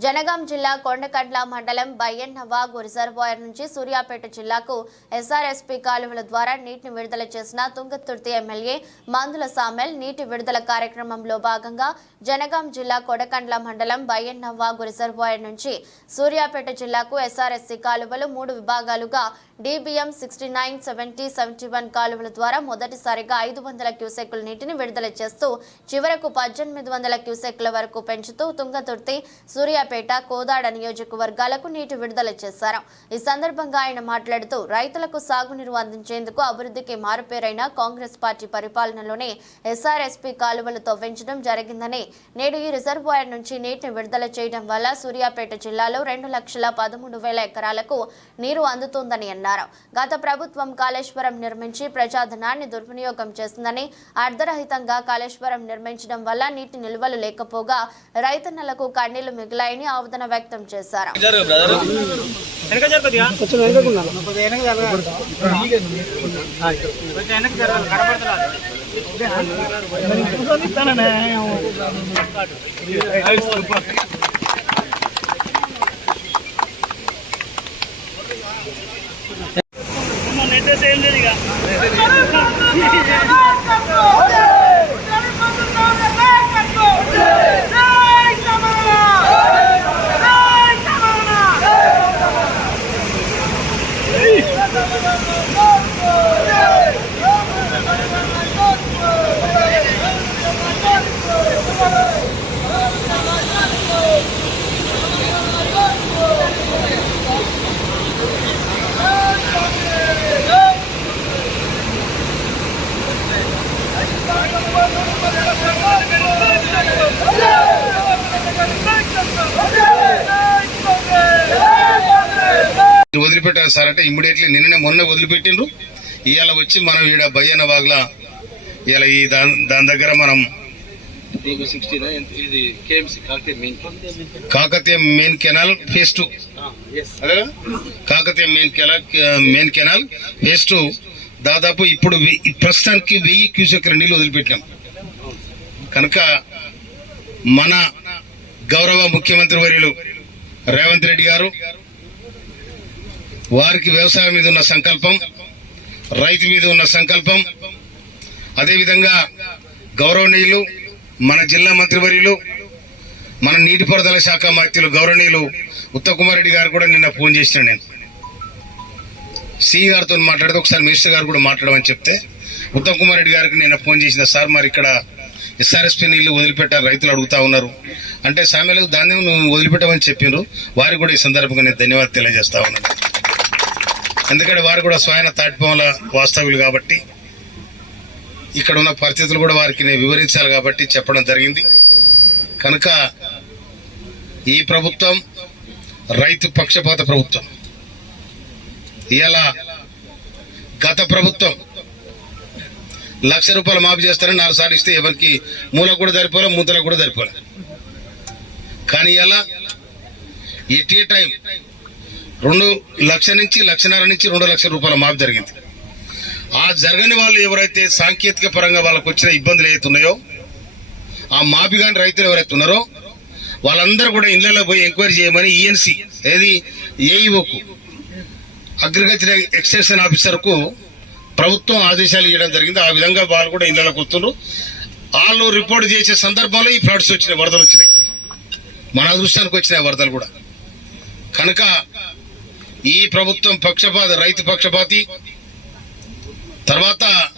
జనగాం జిల్లా కొండకడ్ల మండలం బయ్యన్నవాగు రిజర్వాయర్ నుంచి సూర్యాపేట జిల్లాకు ఎస్ఆర్ఎస్పీ కాలువల ద్వారా నీటిని విడుదల చేసిన తుంగతుర్తి ఎమ్మెల్యే మందుల సామెల్ నీటి విడుదల కార్యక్రమంలో భాగంగా జనగాం జిల్లా కొడకండ్ల మండలం బయ్యన్నవాగు రిజర్వాయర్ నుంచి సూర్యాపేట జిల్లాకు ఎస్ఆర్ఎస్సీ కాలువలు మూడు విభాగాలుగా DBM sixty nine seventy seventy one కాలువల ద్వారా మొదటిసారిగా ఐదు వందల క్యూసెక్కుల నీటిని విడుదల చేస్తూ చివరకు పద్దెనిమిది వందల క్యూసెక్కుల వరకు పెంచుతూ తుంగతుర్తి సూర్యాపేట కోదాడ నియోజకవర్గాలకు నీటి విడుదల చేశారు. ఈ సందర్భంగా ఆయన మాట్లాడుతూ రైతులకు సాగునీరు అందించేందుకు అభివృద్ధికి మారుపేరైన కాంగ్రెస్ పార్టీ పరిపాలనలోనే ఎస్ఆర్ఎస్పీ కాలువలు తవ్వించడం జరిగిందని నేడు ఈ రిజర్వాయర్ నుంచి నీటిని విడుదల చేయడం వల్ల సూర్యాపేట జిల్లాలో రెండు లక్షల పదమూడు వేల ఎకరాలకు నీరు అందుతోందని అన్నారు. గత ప్రభుత్వం కాళేశ్వరం నిర్మించి ప్రజాధనాన్ని దుర్వినియోగం చేసిందని అర్ధరహితంగా కాళేశ్వరం నిర్మించడం వల్ల నీటి నిల్వలు లేకపోగా రైతన్నలకు కన్నీళ్ళు మిగిలాయని ఆవేదన వ్యక్తం చేశారు జరుగు బ్రదర్ వెనక వదిలిపెట్టారు సార్ అంటే ఇమ్మీడియట్లీ నిన్ననే మొన్న వదిలిపెట్టిండ్రు. ఇవాళ వచ్చి మనం ఈడ బయ్యన్న బాగ్ల ఇవాళ ఈ దాని దగ్గర మనం Kakatiya main canal phase two? Kakatiya main canal main canal phase two దాదాపు ఇప్పుడు ప్రస్తుతానికి వెయ్యి క్యూసెక్ల నీళ్ళు వదిలిపెట్టాం కనుక మన గౌరవ ముఖ్యమంత్రి వర్యులు రేవంత్ రెడ్డి గారు వారికి వ్యవసాయం మీద ఉన్న సంకల్పం రైతు మీద ఉన్న సంకల్పం అదేవిధంగా గౌరవనీయులు మన జిల్లా మంత్రివర్యులు మన నీటిపారుదల శాఖ మంత్రులు గౌరవనీయులు ఉత్తమకుమార్ రెడ్డి గారు కూడా నిన్న ఫోన్ చేసిన నేను. సిఈ గారితో మాట్లాడితే ఒకసారి మినిస్టర్ గారు కూడా మాట్లాడమని చెప్తే ఉత్తమ్ కుమార్ రెడ్డి గారికి నిన్న ఫోన్ చేసిన సార్ మరి ఇక్కడ ఎస్ఆర్ఎస్పీ నీళ్ళు వదిలిపెట్టారు రైతులు అడుగుతా ఉన్నారు. అంటే సామెలకు దాన్ని నువ్వు వదిలిపెట్టమని చెప్పిండ్రు వారికి కూడా ఈ సందర్భంగా నేను ధన్యవాదాలు తెలియజేస్తా ఉన్నాను. ఎందుకంటే వారు కూడా స్వయన తాటిపోమల వాస్తవులు కాబట్టి ఇక్కడ ఉన్న పరిస్థితులు కూడా వారికి నేను వివరించాలి కాబట్టి చెప్పడం జరిగింది. కనుక ఈ ప్రభుత్వం రైతు పక్షపాత ప్రభుత్వం. ఇలా గత ప్రభుత్వం లక్ష రూపాయలు మాఫీ చేస్తారని నాలుగు సార్లు ఇస్తే ఎవరికి మూలకు కూడా సరిపోలే ముద్దలకు కూడా సరిపోలే. కానీ ఇలా ఎట్ ఏ టైం రెండు లక్ష నుంచి లక్షన్నర నుంచి రెండు లక్షల రూపాయల మాఫీ జరిగింది. ఆ జరగని వాళ్ళు ఎవరైతే సాంకేతిక పరంగా వాళ్ళకు వచ్చిన ఇబ్బందులు ఏవైతున్నాయో ఆ మాఫీ కాని రైతులు ఎవరైతే ఉన్నారో వాళ్ళందరూ కూడా ఇళ్ళలో పోయి ఎంక్వైరీ చేయమని ఈఎన్సీ ఏది ఏఈఓకు అగ్రికల్చర్ ఎక్స్టెన్షన్ ఆఫీసర్కు ప్రభుత్వం ఆదేశాలు ఇవ్వడం జరిగింది. ఆ విధంగా వాళ్ళు కూడా ఇళ్ళలోకి వస్తున్నారు వాళ్ళు రిపోర్ట్ చేసే సందర్భంలో ఈ ఫ్లడ్స్ వచ్చినాయి వరదలు వచ్చినాయి. మన అదృష్టానికి వచ్చినాయి వరదలు కూడా. కనుక ఈ ప్రభుత్వం పక్షపాత రైతు పక్షపాతి. తర్వాత